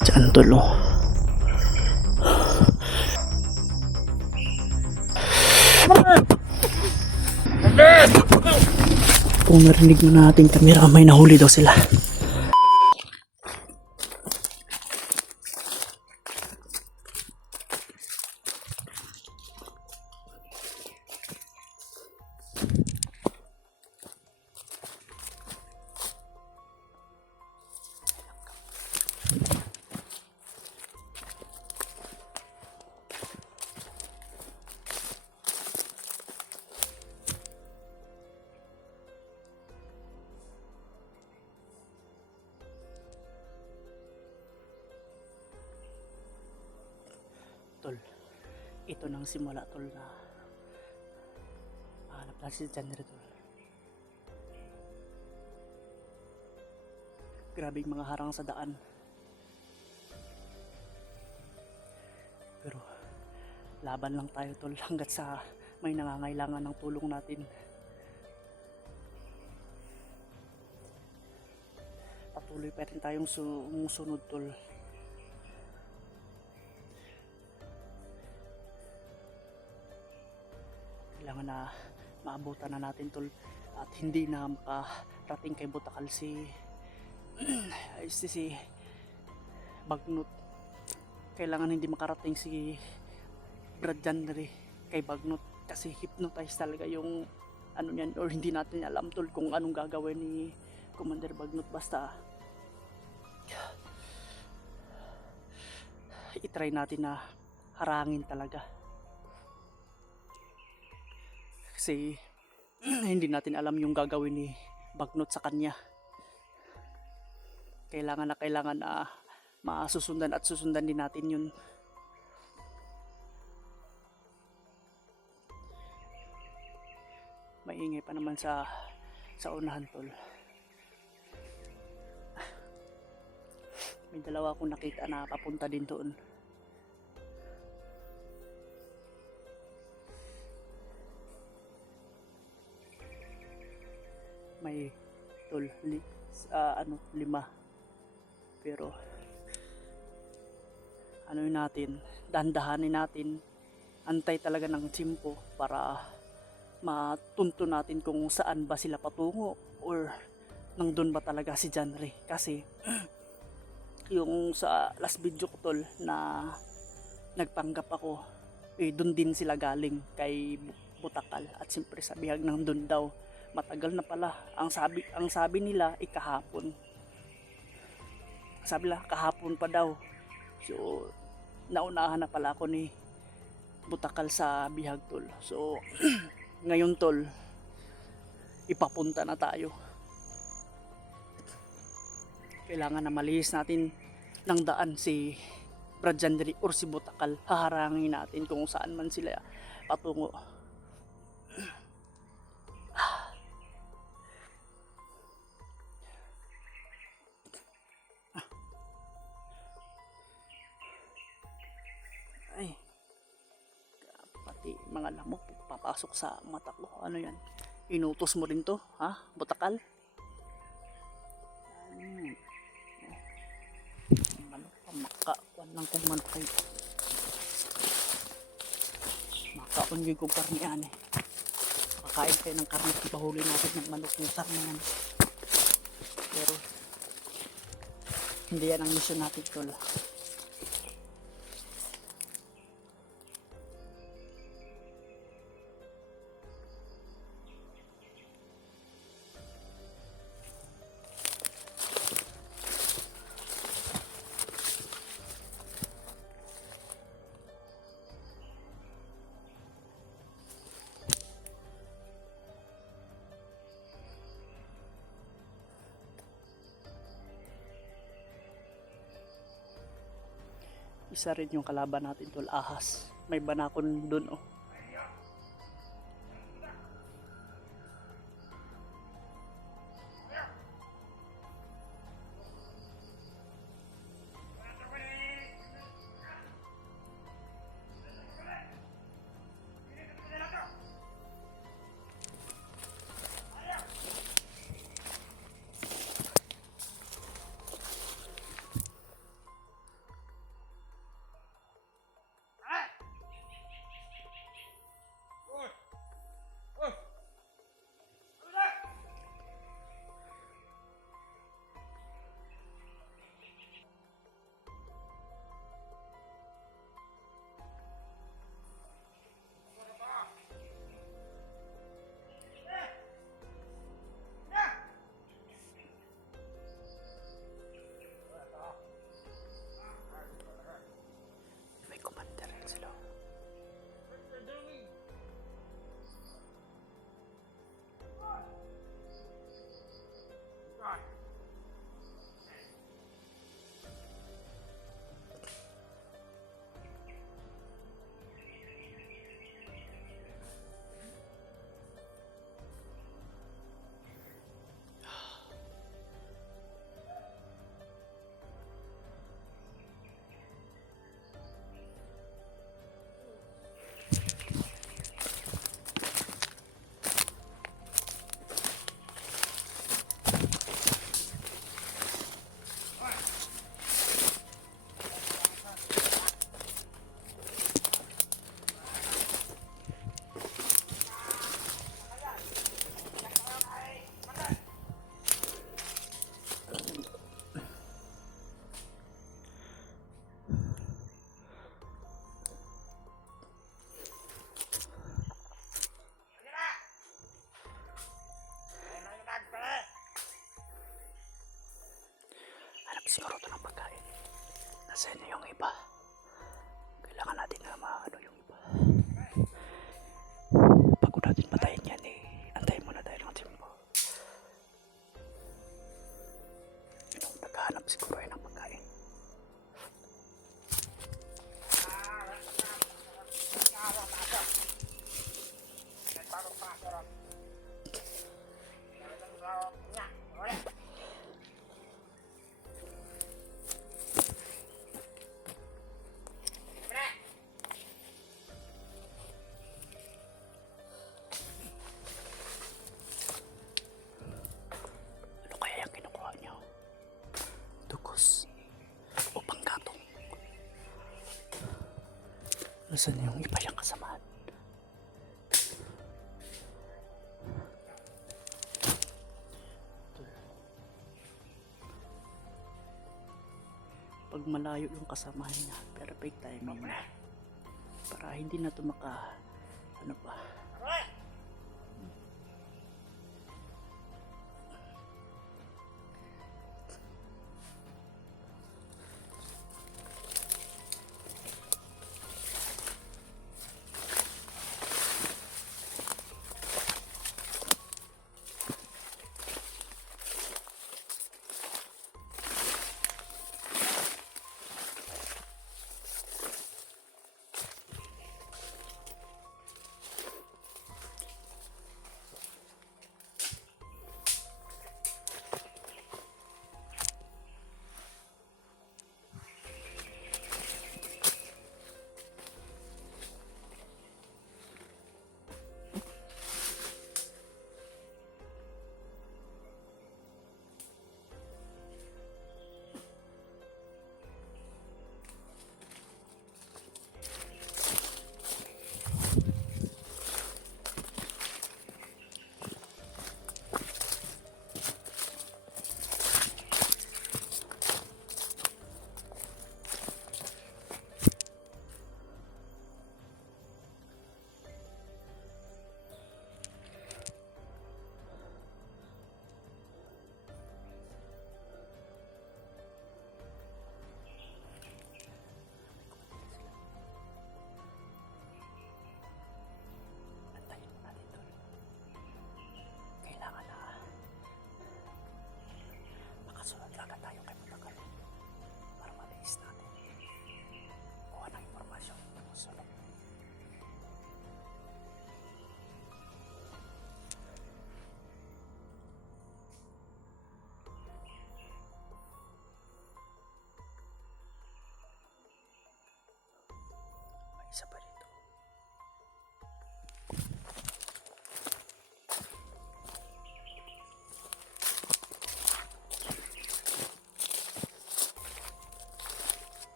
Diyan tol oh. Kung narinig mo na ating kamera, may nahuli daw sila. Tol, ito nang simula tol na mahanap na si Janre tol. Grabing mga harang sa daan. Pero laban lang tayo tol hanggat sa may nangangailangan ng tulong natin. Patuloy pa rin tayong sumusunod tol. Kailangan na maabutan na natin tol at hindi na makarating kay Butakal si Bagnot. Kailangan hindi makarating si Brad Janre kay Bagnot kasi hypnotize talaga yung ano niyan, or hindi natin alam tol kung anong gagawin ni Commander Bagnot. Basta i-try natin na harangin talaga. Kasi hindi natin alam yung gagawin ni Bagnot sa kanya. Kailangan na masusundan at susundan din natin yun. Maingay pa naman sa unahan tol. May dalawa akong nakita na papunta din doon. May tol 5, pero ano yun natin, dandahanin natin, antay talaga ng tiyempo para matunto natin kung saan ba sila patungo or nandun ba talaga si Janre. Kasi yung sa last video ko tol na nagpanggap ako, dun din sila galing kay Butakal at siyempre sa bihag nandun daw. Matagal na pala. Ang sabi nila kahapon. Sabi nila kahapon pa daw. So naunahan na pala ako ni Butakal sa bihag tol. So ngayon tol, ipapunta na tayo. Kailangan na malihis natin ng daan si Brad Janre or si Butakal. Haharangin natin kung saan man sila patungo. Ay, pati mga lamok papasok sa mata ko. Ano yan? Inutos mo rin to, ha? Butakal? Manok pa, makakuan lang kung manok kayo. Makaon yung kong karne yan eh. Makakain kayo ng karne at bahuli natin ng manok yung sarna yan. Pero hindi yan ang mission natin tol. Isa rin yung kalaban natin tol, ahas. May banakon dun oh. siguro ito ng pagkain. Nasaan na yung iba? Kailangan natin na maano yung iba. Bago natin patayin yan antayin muna tayo ng timpo. Yung naghahanap siguro ay ng pagkain. Ano kaya yung kinukuha niyo? Dugos o panggatong? Nasaan yung iba yung kasamahan? Pag malayo yung kasamahan niya, perfect timing na. Para hindi na ito ano pa.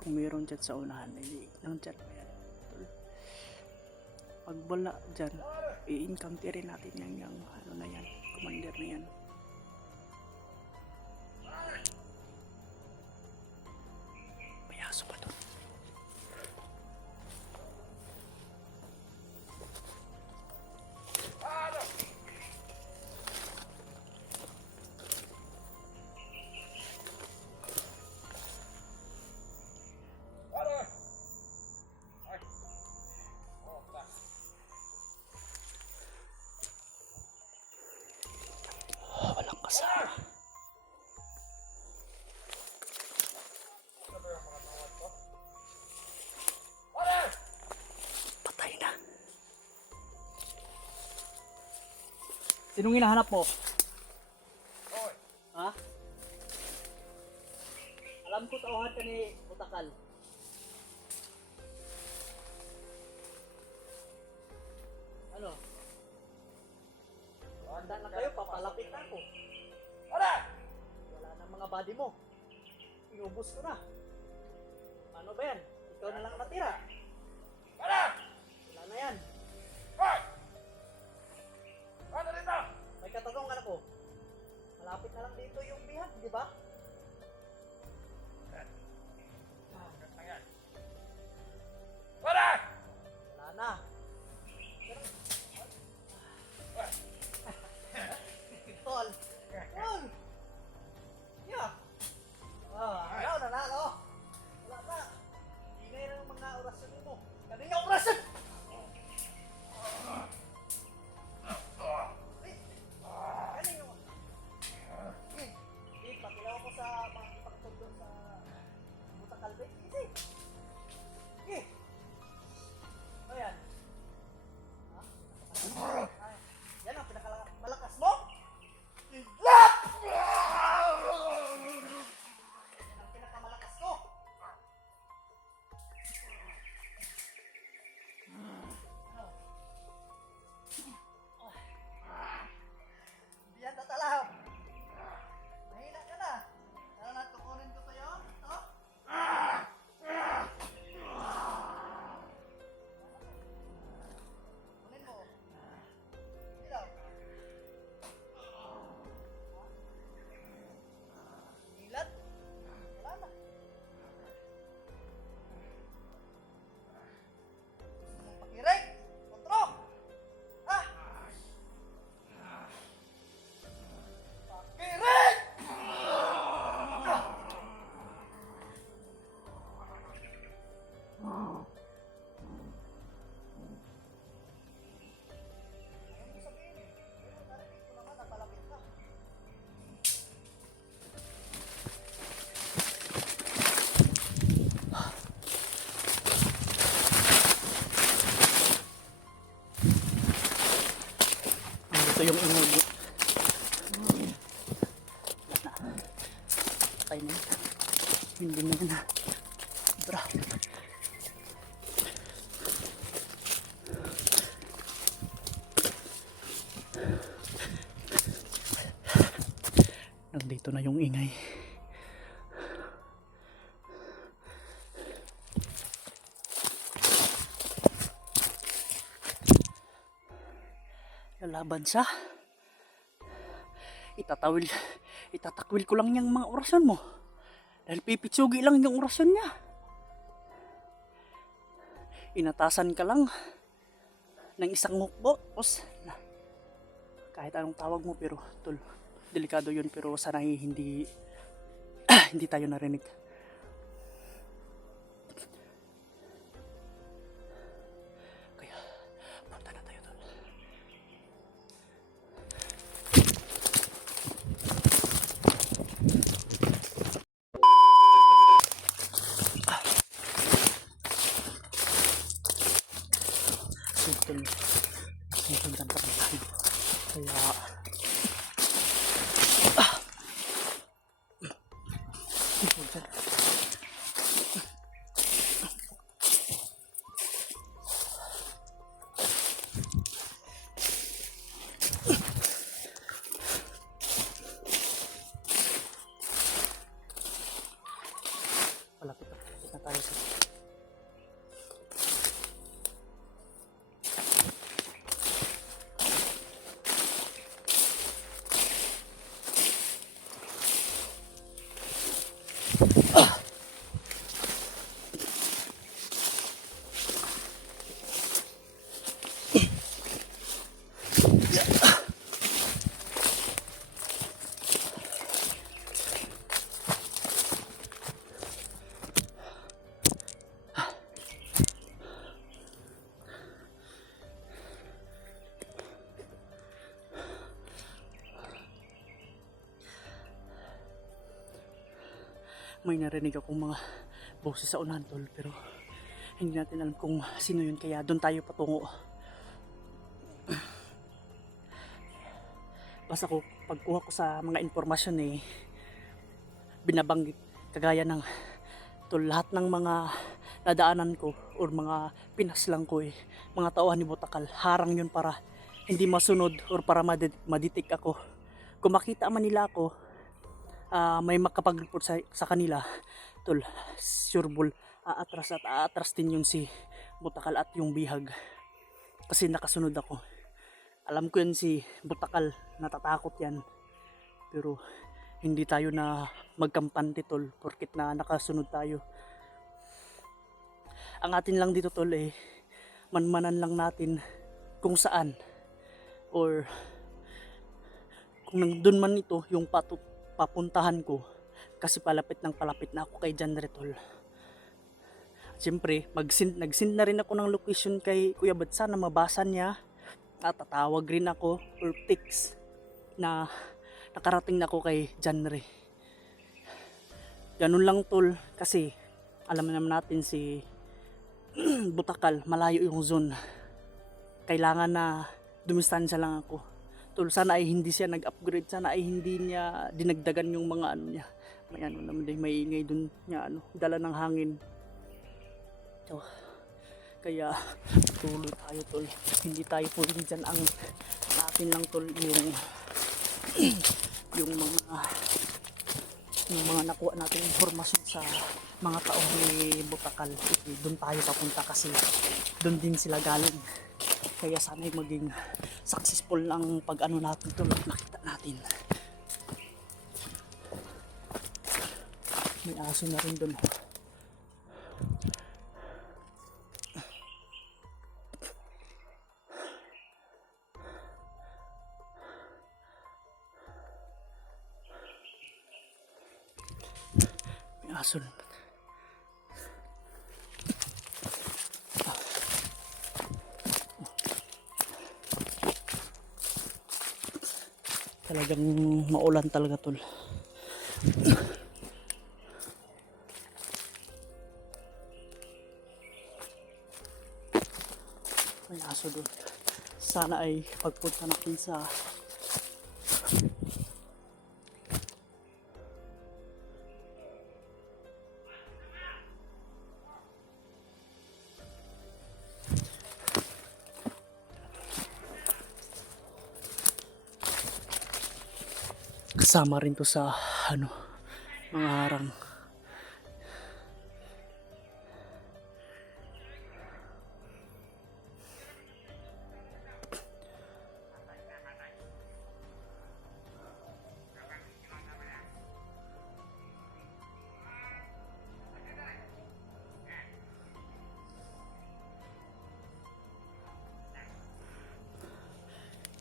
Kung meron dyan sa unahan, hindi nandyan pa yan. Tol. Pag wala dyan, i-encounterin natin yan yung ano na yan, commander na yan. Payaso pa doon. Walang kasama. Patay na. Sinong hinahanap mo? Ha? Alam ko tauhan ka ni Utakal. Ano? Handa na kayo, papalapit na ako. Wala na mga body mo. Inubos ko na. Ano ba yan? Ikaw na lang natira. Wala na yan. May katanungan ako. Malapit na lang dito yung bihag, di ba? Wala na. Tol. Tol. Yeah. Ano na na, no? Wala na. Ingay na ng mga orasyon mo. Kanina orasyon! Kanina. Pakilaw ko sa mga pagtugtog sa Utakal. Easy. Okay. Ano yan? Yan ang pinakamalakas mo? Iglap! Yan ang pinakamalakas ko. Ano? Hindi yan tatalaw. Mahina ka na. Ano na, kukunin ko pa yun? Ito? Kunin mo. Ilaw. Ilat? Wala na. Gusto mong pakirig? Kontro! Ha? Pakirig! Ayaw mo sabihin eh. Pero narinig ko naman na palapit ka. Ito yung inubo. Patay na yan. Hindi na yan. Bra. Nandito na yung ingay. Lalaban siya. Itatakwil ko lang yung mga orasyon mo. Dahil pipitsugi lang yung orasyon niya. Inatasan ka lang ng isang hukbo. Kahit anong tawag mo, pero tol, delikado yun, pero sana hindi hindi tayo narinig. Kaya punta na tayo, tol. Tol, punta na tayo. Kaya malapit na tayo. tayo. May narinig akong mga boses sa unahan, tol, pero hindi natin alam kung sino yun, kaya doon tayo patungo. Basta ko, pagkuha ko sa mga impormasyon binabanggit kagaya ng tol, lahat ng mga nadaanan ko or mga pinaslang ko mga tauhan ni Butakal, harang yun para hindi masunod or para maditik ako. Kung makita man nila ako, may makapag-report sa kanila, tol, sureball aatras at aatras din yung si Butakal at yung bihag, kasi nakasunod ako. Alam ko yan si Butakal, natatakot yan, pero hindi tayo na magkampante, tol, porkit na nakasunod tayo. Ang atin lang dito, tol, manmanan lang natin kung saan or kung nandun man ito yung papuntahan ko, kasi palapit na ako kay John Retol. Siyempre, nag-send na rin ako ng location kay Kuya Bad, sana mabasa niya at tatawag rin ako or text na nakarating na ako kay John Re. Ganun lang, tol, kasi alam naman natin si Butakal, malayo yung zone. Kailangan na dumistansya lang ako. Tol, sana ay hindi siya nag-upgrade, sana ay hindi niya dinagdagan yung mga ano niya. May ano naman din, may ingay dun niya, dala ng hangin. So, kaya tuloy tayo, tol. Hindi tayo pwede dyan. Ang natin lang, tol, yung mga nakuha natin informasyon sa mga tao ni Butakal. Doon tayo papunta kasi doon din sila galing. Kaya sana maging successful ang pag-ano natin, tol, at makita natin. May aso na rin doon. May aso na. Talagang maulan talaga, tol. May aso doon. Sana ay pagpunta natin sa kasama rin to sa mga harang.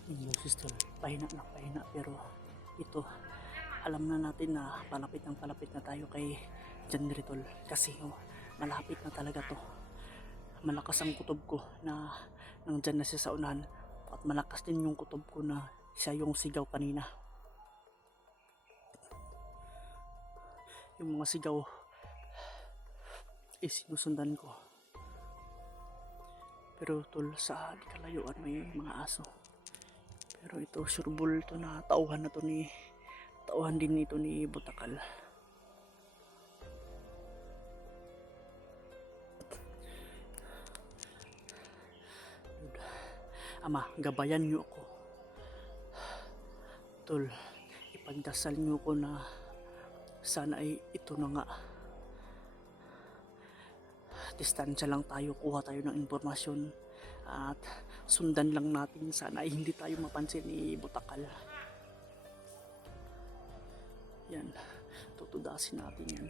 Yung boses, tol, pahina pero ito, alam na natin na palapit na tayo kay John Retol, kasi malapit na talaga to. Malakas ang kutob ko na nandyan na siya sa unahan, at malakas din yung kutob ko na siya yung sigaw kanina. Yung mga sigaw sinusundan ko, pero, tol, sa di kalayuan may mga aso. Pero ito, sureball to na tauhan din ito ni Butakal. Ama, gabayan niyo ako, tol. Ipagdasal niyo ko na sana ay ito na nga. distansya lang tayo, kuha tayo ng impormasyon at sundan lang natin, sana ay hindi tayo mapansin ni Butakal. Yan, tutudasin natin yan.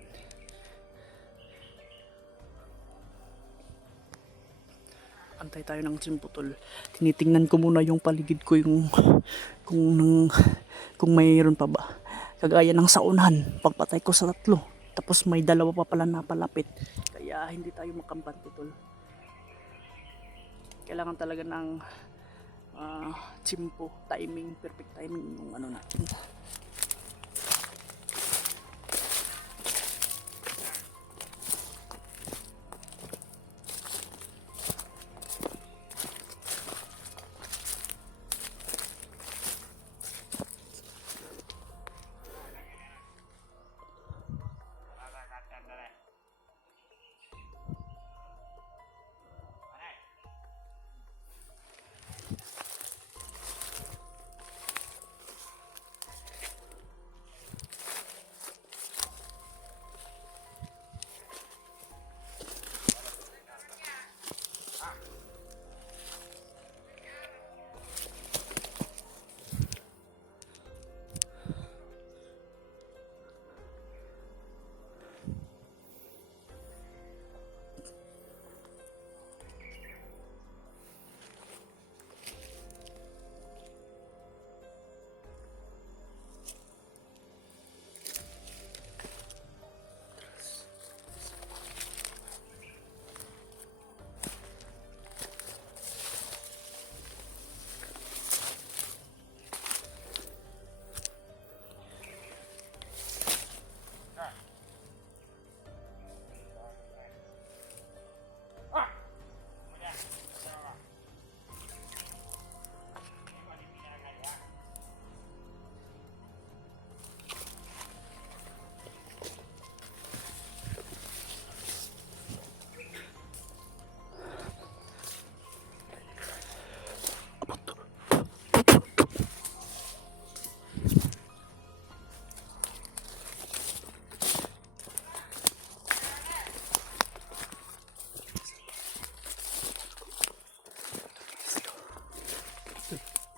Antay tayo ng Chimputol. Tinitingnan ko muna yung paligid ko, yung kung mayroon pa ba. Kagaya ng sa unahan, pagpatay ko sa 3, tapos may 2 pa pala na palapit. Kaya hindi tayo makampante tol. Kailangan talaga ng chimpo, timing, perfect timing yung ano natin.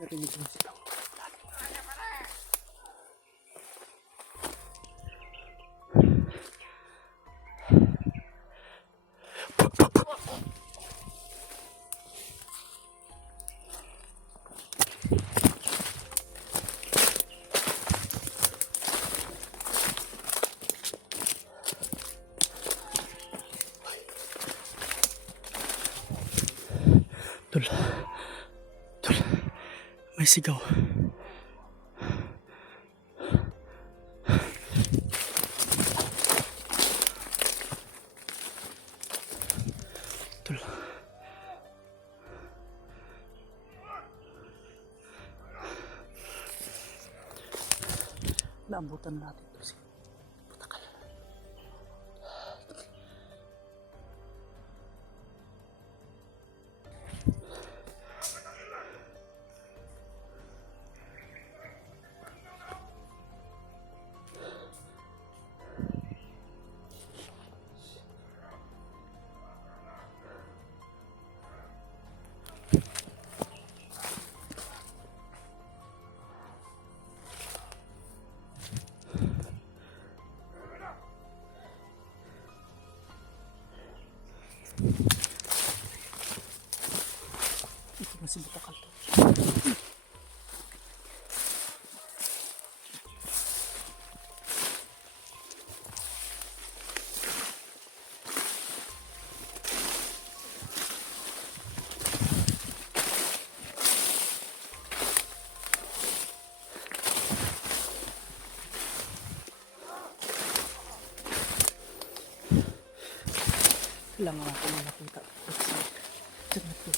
Narinig mo sila. Tol, tol, may sigaw. Tol. Naabutan natin to si Butakal. Ito na si Butakal to. Kailangan natin na nakita. Diyan na to.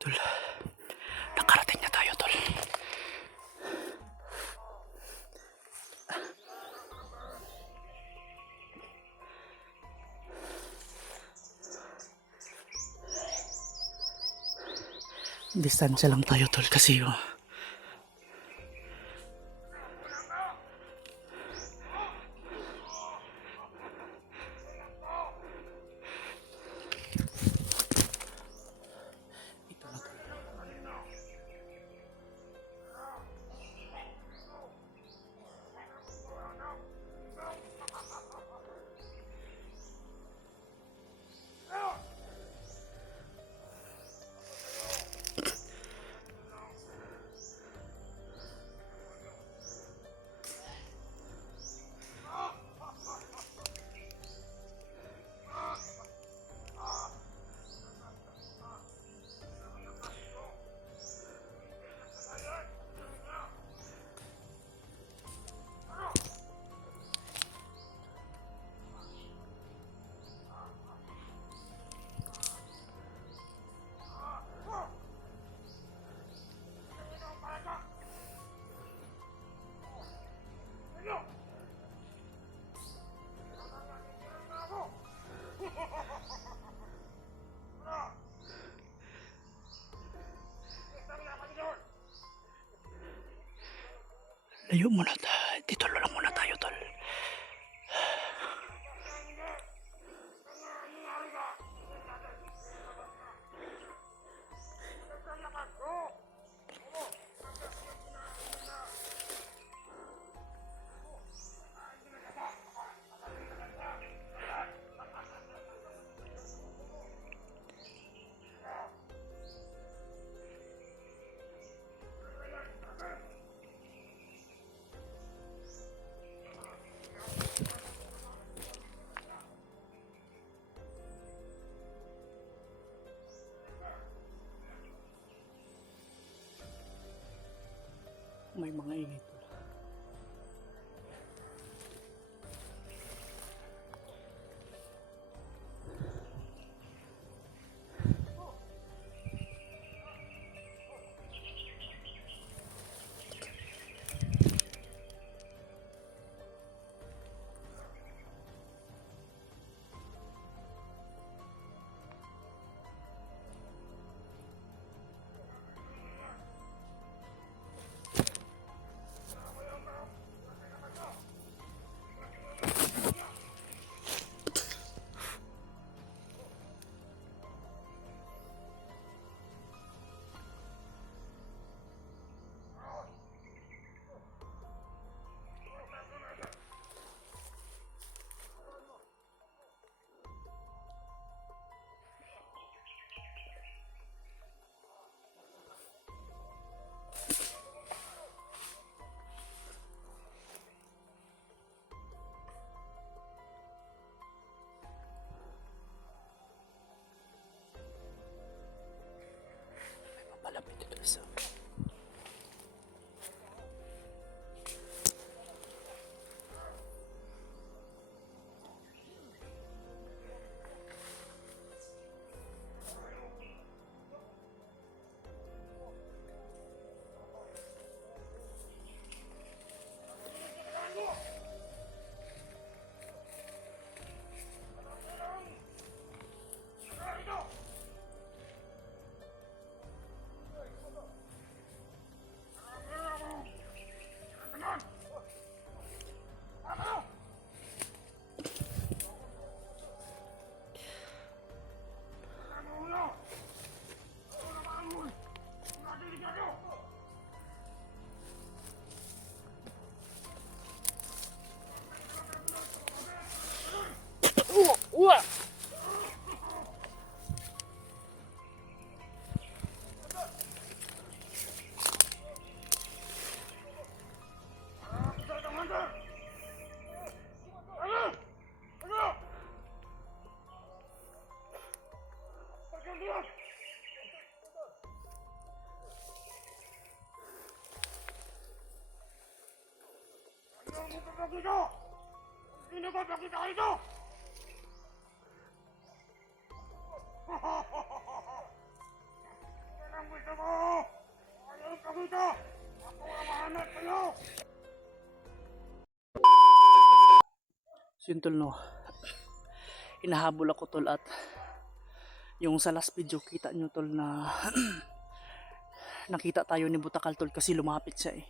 Tol, nakarating na tayo, tol. Distansya lang tayo, tol, kasi ito na, tol. Layo muna tayo. Dito lang muna tayo, tol. May mga ingay, tol. Malapit dito sa... Sino ba pakita ito? Yun tol no, inahabol ako tol, at yung sa last video kita nyo tol na nakita tayo ni Butakal tol kasi lumapit siya eh.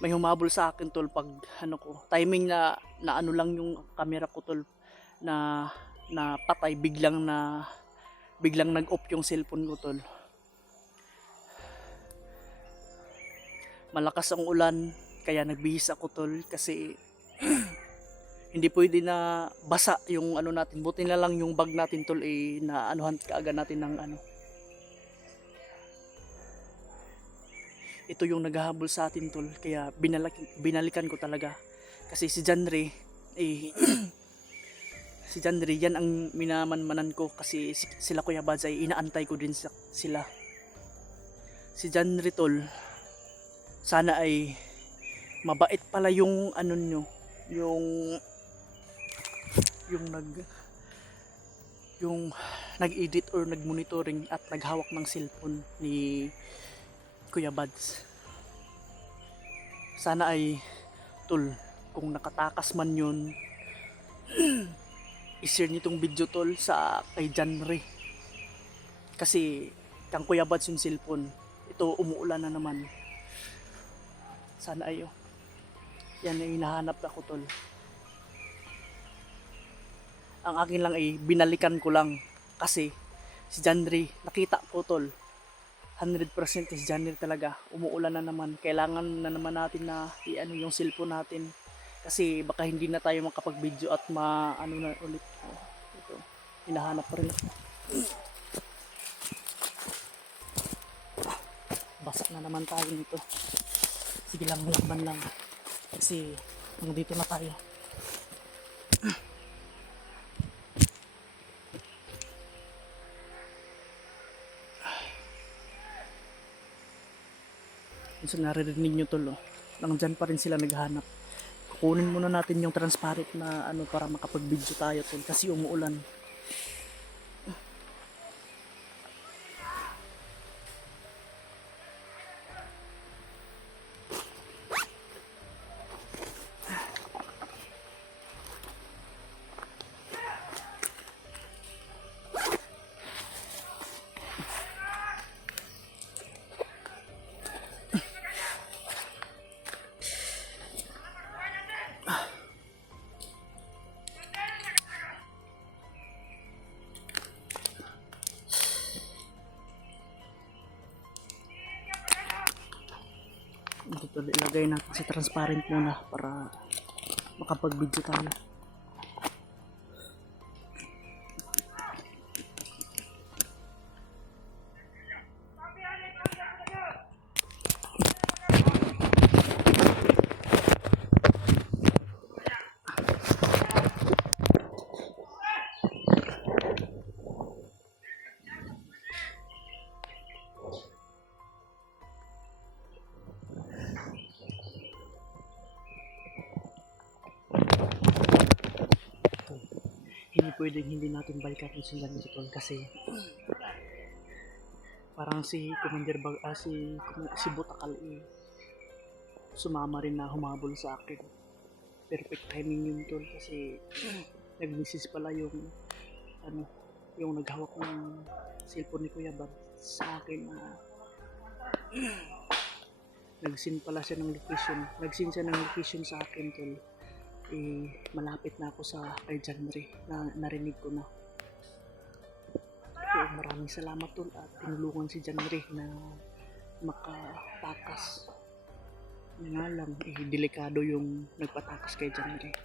May humabol sa akin tol pag ano ko, timing na ano lang yung camera ko tol, na patay, biglang nag-off yung cellphone ko tol. Malakas ang ulan kaya nagbihis ako tol kasi hindi pwede na basa yung ano natin. Buti na lang yung bag natin tol eh, na anuhan kaagad natin ng ano. Ito yung naghahabol sa atin tol, kaya binalikan ko talaga. Kasi si Janre eh si Janre yan ang minamanmanan ko kasi sila Kuya Bads ay inaantay ko din sila. Si Janre tol, sana ay mabait pala yung ano nyo, yung nag-edit or nag-monitoring at naghawak ng cellphone ni Kuya Bads. Sana ay tol, kung nakatakas man yun, i-share nyo tong video tol sa kay Janre. Kasi kang Kuya Bads yung cellphone. Ito umuulan na naman. Sana ayo. Yan ang hinahanap ako tol. Ang akin lang ay binalikan ko lang kasi si Janre nakita ko tol. 100% si Janre talaga. Umuulan na naman. Kailangan na naman natin na i-ano yung cellphone natin. Kasi baka hindi na tayo makapag-video at ano na ulit. Ito. Hinahanap pa rin ako. Basa na naman tayo nito. Sige lang, lakban lang. Kasi nandito na tayo. So naririnig nyo tol, nandyan pa rin sila naghahanap. Kukunin muna natin yung transparent na ano para makapag-video tayo tol kasi umuulan. Ito ilagay natin sa transparent muna para makapag-video tayo. Hindi pwedeng hindi natin balikan yung sila nito tol kasi parang si si Butakal sumama rin na humabol sa akin. Perfect timing yun tol kasi nag-message pala yung ano, yung naghawak ng cellphone ni Kuya Bad sa akin na nag-send pala siya ng location. Nag-send siya ng location sa akin tol. Malapit na ako sa kay Janre na narinig ko na. Maraming salamat tol at tinulungan si Janre na makatakas. Nga lang delikado yung nagpatakas kay Janre.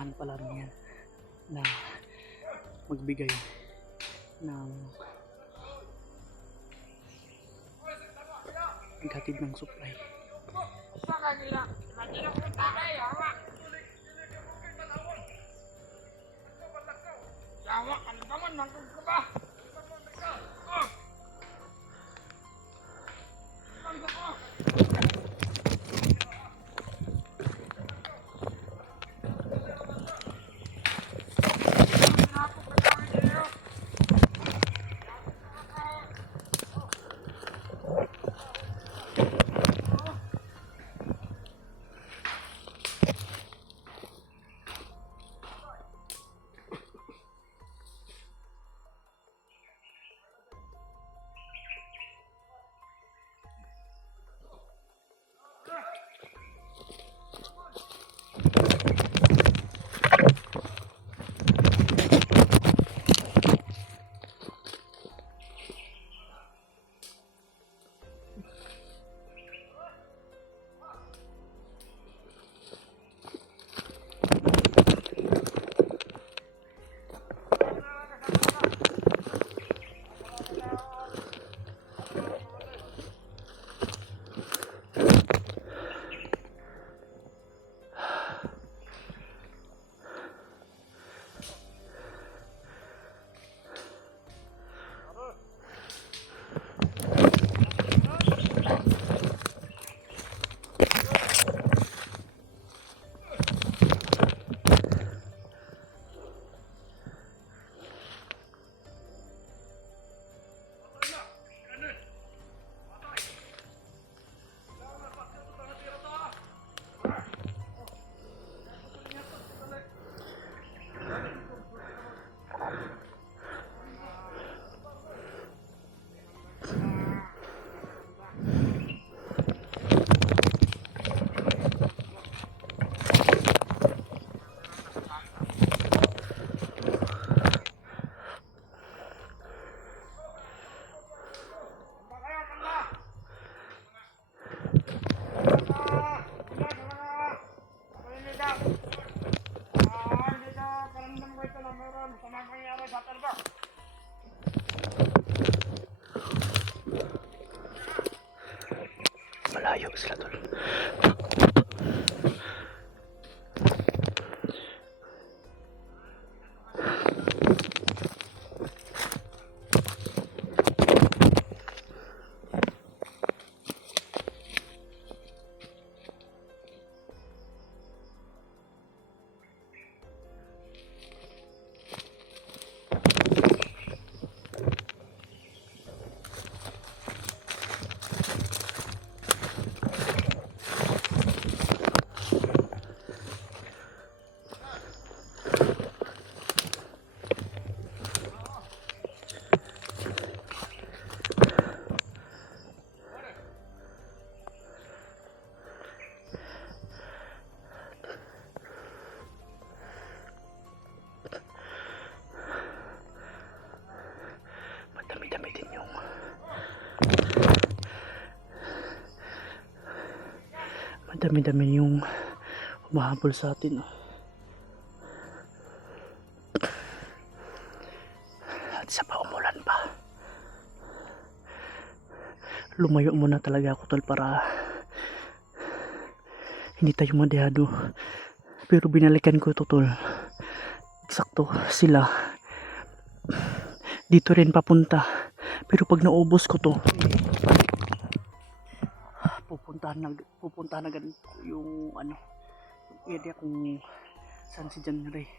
samahan pala niya na magbigay ng maghatid ng supply. Yawa ka naman, mangkog ka ba? Malayo sila tol. Madami-dami din yung madami-dami yung humahabol sa atin. At isa pa, umulan pa. Lumayo muna talaga ako tol para hindi tayo madehado. Pero binalikan ko ito tol. Sakto sila dito rin papunta. Pero pag naubos ko to, pupuntahan na ganito yung ano, yung area kung saan si John Ray.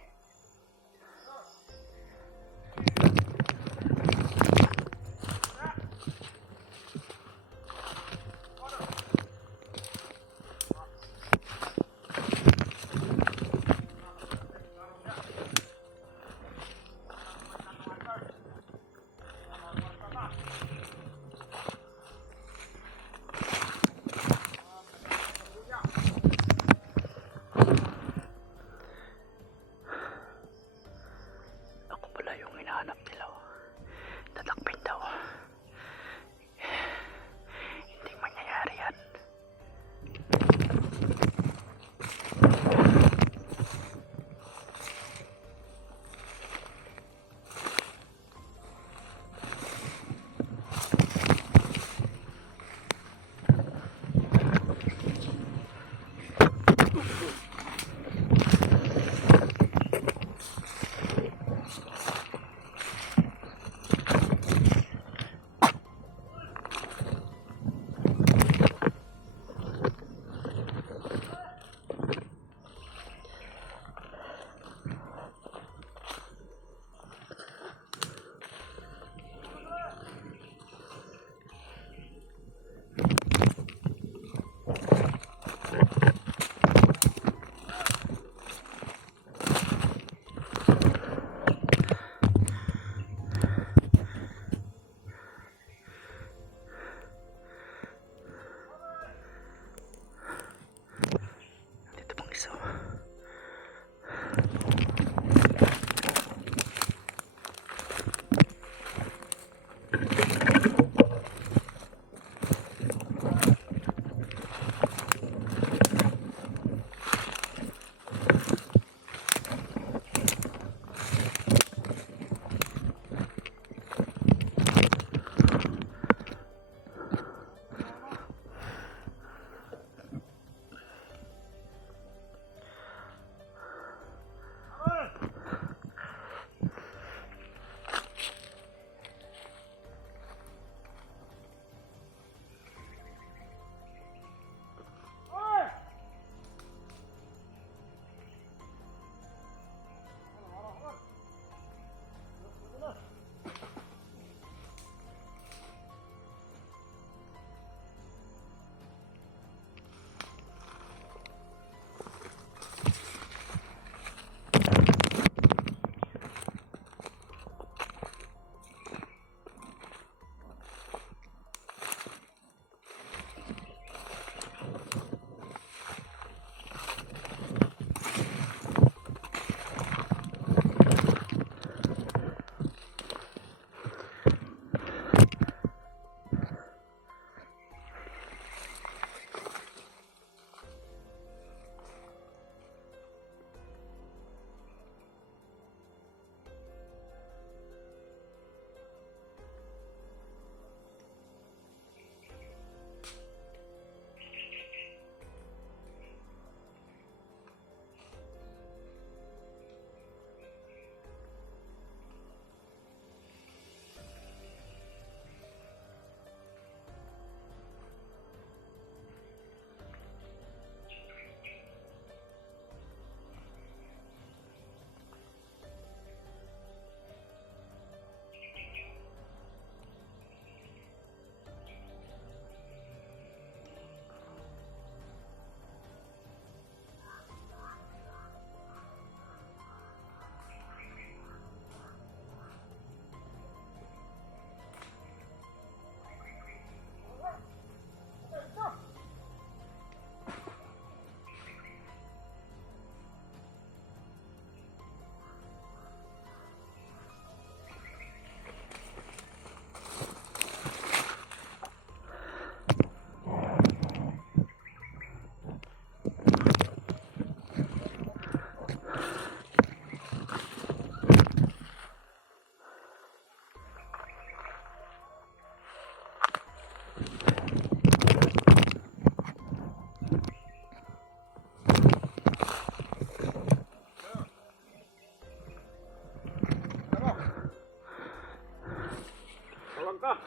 ka.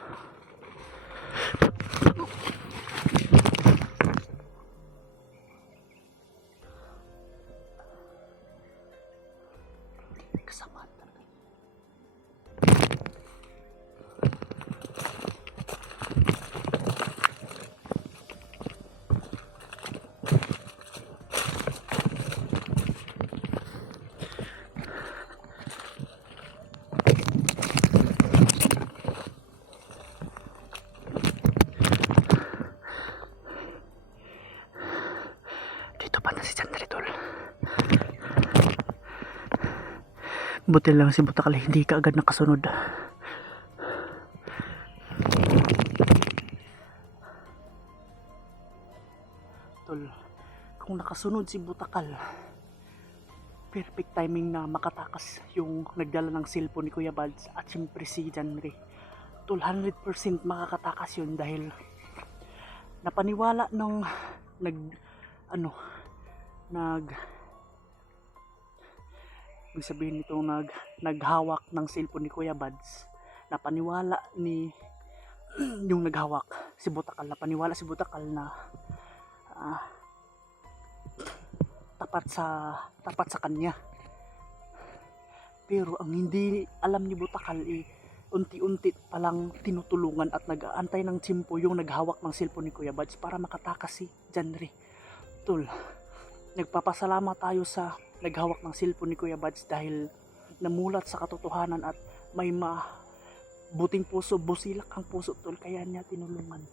Kasama talaga. Dito pa na si Chandri, tol. Buti lang si Butakal hindi ka agad nakasunod. Tol, kung nakasunod si Butakal, perfect timing na makatakas yung nagdala ng cellphone ni Kuya Bads at siyempre si Janry. Tol, 100% makakatakas yun dahil napaniwala nung ibig sabihin nito naghawak ng cellphone ni Kuya Bads, napaniwala ni yung naghawak si Butakal, napaniwala si Butakal na tapat sa kanya. Pero ang hindi alam ni Butakal unti-unti palang tinutulungan at nag-aantay ng tsimpo yung naghawak ng cellphone ni Kuya Bads para makatakas si Janry. Tol, nagpapasalamat tayo sa naghawak ng cellphone ni Kuya Bads dahil namulat sa katotohanan at may buting puso, busilak ang puso, tol, kaya niya tinulungan.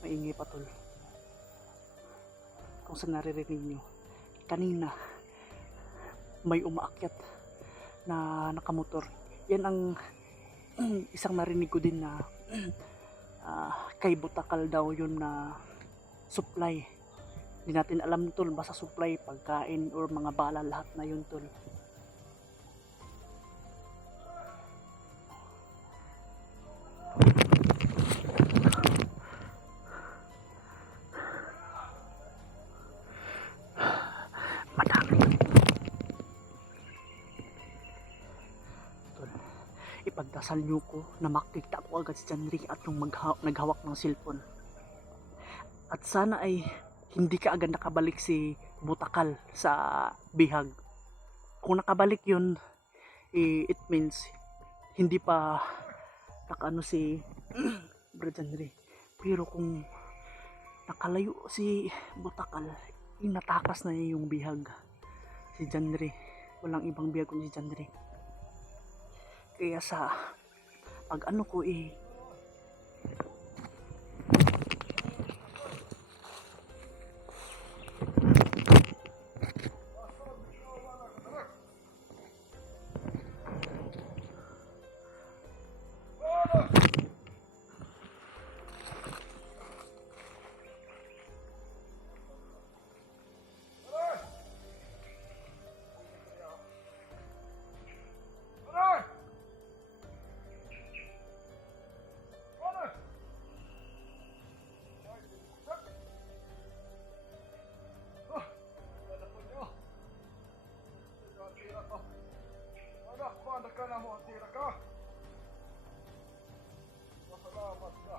Maingay pa, tol. Kung saan naririnig nyo, kanina may umaakyat na nakamotor. Yan ang isang narinig ko din na kay Butakal daw yun na supply. Hindi natin alam, tol, basta supply, pagkain or mga bala, lahat na yun, tol. Madami. Tol, ipagdasal nyo ko na makita ko agad si Janry at yung naghawak ng cellphone. At sana ay hindi ka agad nakabalik si Butakal sa bihag. Kung nakabalik yun, it means hindi pa nakaano si Bro Janry. Pero kung nakalayo si Butakal, inatakas na niya yung bihag si Janry. Walang ibang bihag kundi si Janry. Kaya sa pag ano ko Anak, paano ka na mo? Tira ka? Masalamat ka.